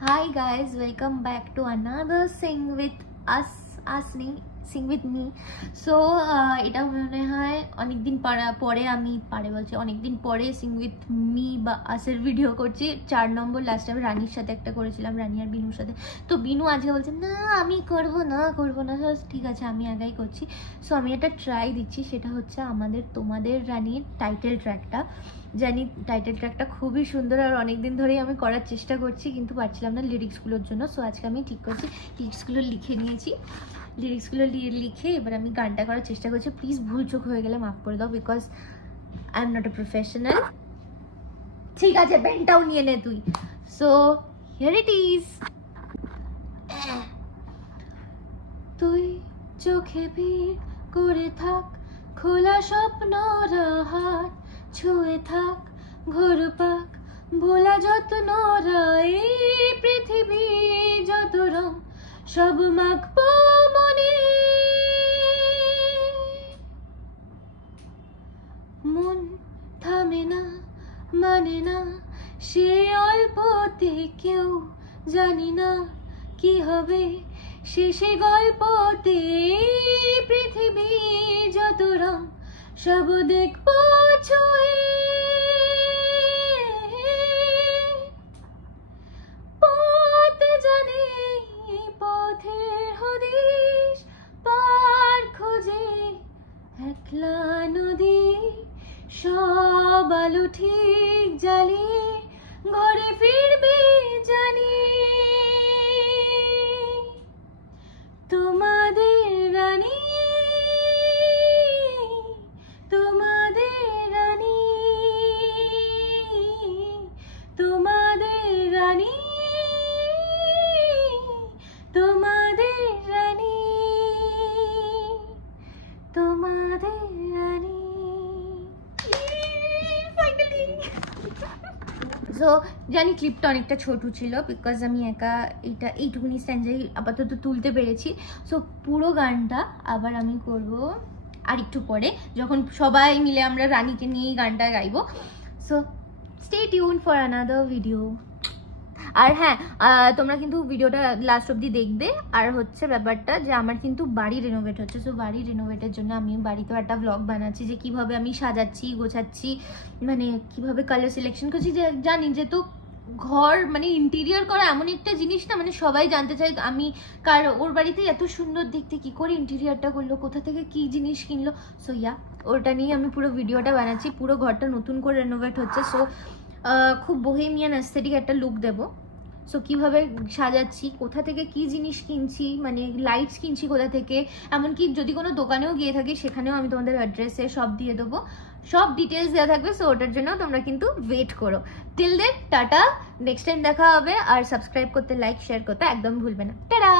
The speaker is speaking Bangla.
Hi guys, welcome back to another Sing with us, Sing with me. So এটা মনে হয় অনেকদিন পরে আমি বলছি অনেকদিন পরে Sing with me বা আসের ভিডিও করছি। 4 নম্বর লাস্ট টাইম রানীর সাথে একটা করেছিলাম, রানী আর বিনুর সাথে। তো বিনু আজকে বলছে না আমি করব না, ঠিক আছে আমি একাই করছি। সো আমি একটা ট্রাই দিচ্ছি, সেটা হচ্ছে তোমাদের রানীর টাইটেল ট্র্যাকটা। জানি টাইটেল ট্র্যাকটা খুবই সুন্দর আর অনেকদিন ধরেই আমি করার চেষ্টা করছি, কিন্তু পারছিলাম না লিরিক্সগুলোর জন্য। সো আজকে আমি ঠিক করছি, লিরিক্সগুলো লিখে নিয়েছি। লিরিক্সগুলো লিখে এবার আমি গানটা করার চেষ্টা করছি। প্লিজ ভুল চোখ হয়ে গেলে মাফ করে দাও, because I am not a professional. ঠিক আছে, পেনটাও নিয়ে নে তুই। So here it is. তুই চোখে ভিড় করে থাক, খোলা স্বপ্ন হাত ছুঁয়ে থাক, ঘোর পাক ভোলা যত্ন এই পৃথিবী যত রং সব মাখবো মনে। মন থামে না, মানে না সে অল্পতে, কেউ জানি না কি হবে শেষে গল্পতে। পৃথিবী যত রং সব দেখবো ছুঁয়ে, পথ জানে পথের হদিশ পার খোঁজে একলা নদী। সব আলো ঠিক জ্বালিয়ে ঘরে ফিরবে জানি। তোমাদের রানী, তোমাদের রানী, তোমাদের রানী, তোমাদের রানী, তোমাদের রানী। সো জানি ক্লিপটা অনেকটা ছোট ছিল, বিকজ আমি একা এইটুকুনি স্ট্যান্ডাই আপাতত তুলতে পেরেছি। সো পুরো গানটা আবার আমি করব আর একটু পরে, যখন সবাই মিলে আমরা রানীকে নিয়ে গানটা গাইবো। So stay tune for another video. আর হ্যাঁ, তোমরা কিন্তু ভিডিওটা লাস্ট অবধি দেখবে। আর হচ্ছে ব্যাপারটা যে আমার কিন্তু বাড়ি রেনোভেট হচ্ছে। সো বাড়ি রেনোভেটের জন্য আমি বাড়িতেও একটা ব্লগ বানাচ্ছি, যে কিভাবে আমি সাজাচ্ছি গোছাচ্ছি, মানে কিভাবে কালার সিলেকশন করছি। যে জানি যে তো ঘর মানে ইন্টেরিয়র করা এমন একটা জিনিস না, মানে সবাই জানতে চাই আমি ওর বাড়িতে এত সুন্দর দেখতে কি করে ইন্টেরিয়রটা করলো, কোথা থেকে কি জিনিস কিনলো। সো ইয়া, ওটা নিয়ে আমি পুরো ভিডিওটা বানাচ্ছি। পুরো ঘরটা নতুন করে রেনোভেট হচ্ছে। সো খুব বোহেমিয়ান অ্যাস্থেটিক একটা লুক দেবো। সো কীভাবে সাজাচ্ছি, কোথা থেকে কি জিনিস কিনছি, মানে লাইটস কিনছি কোথা থেকে, এমনকি যদি কোনো দোকানেও গিয়ে থাকি সেখানেও আমি তোমাদের অ্যাড্রেসে সব দিয়ে দেবো, সব ডিটেলস দেওয়া থাকবে। সো ওটার জন্য তোমরা কিন্তু ওয়েট করো। Till then tata, next time দেখা হবে। আর সাবস্ক্রাইব করতে, লাইক শেয়ার করতে একদম ভুলবে না। টাটা।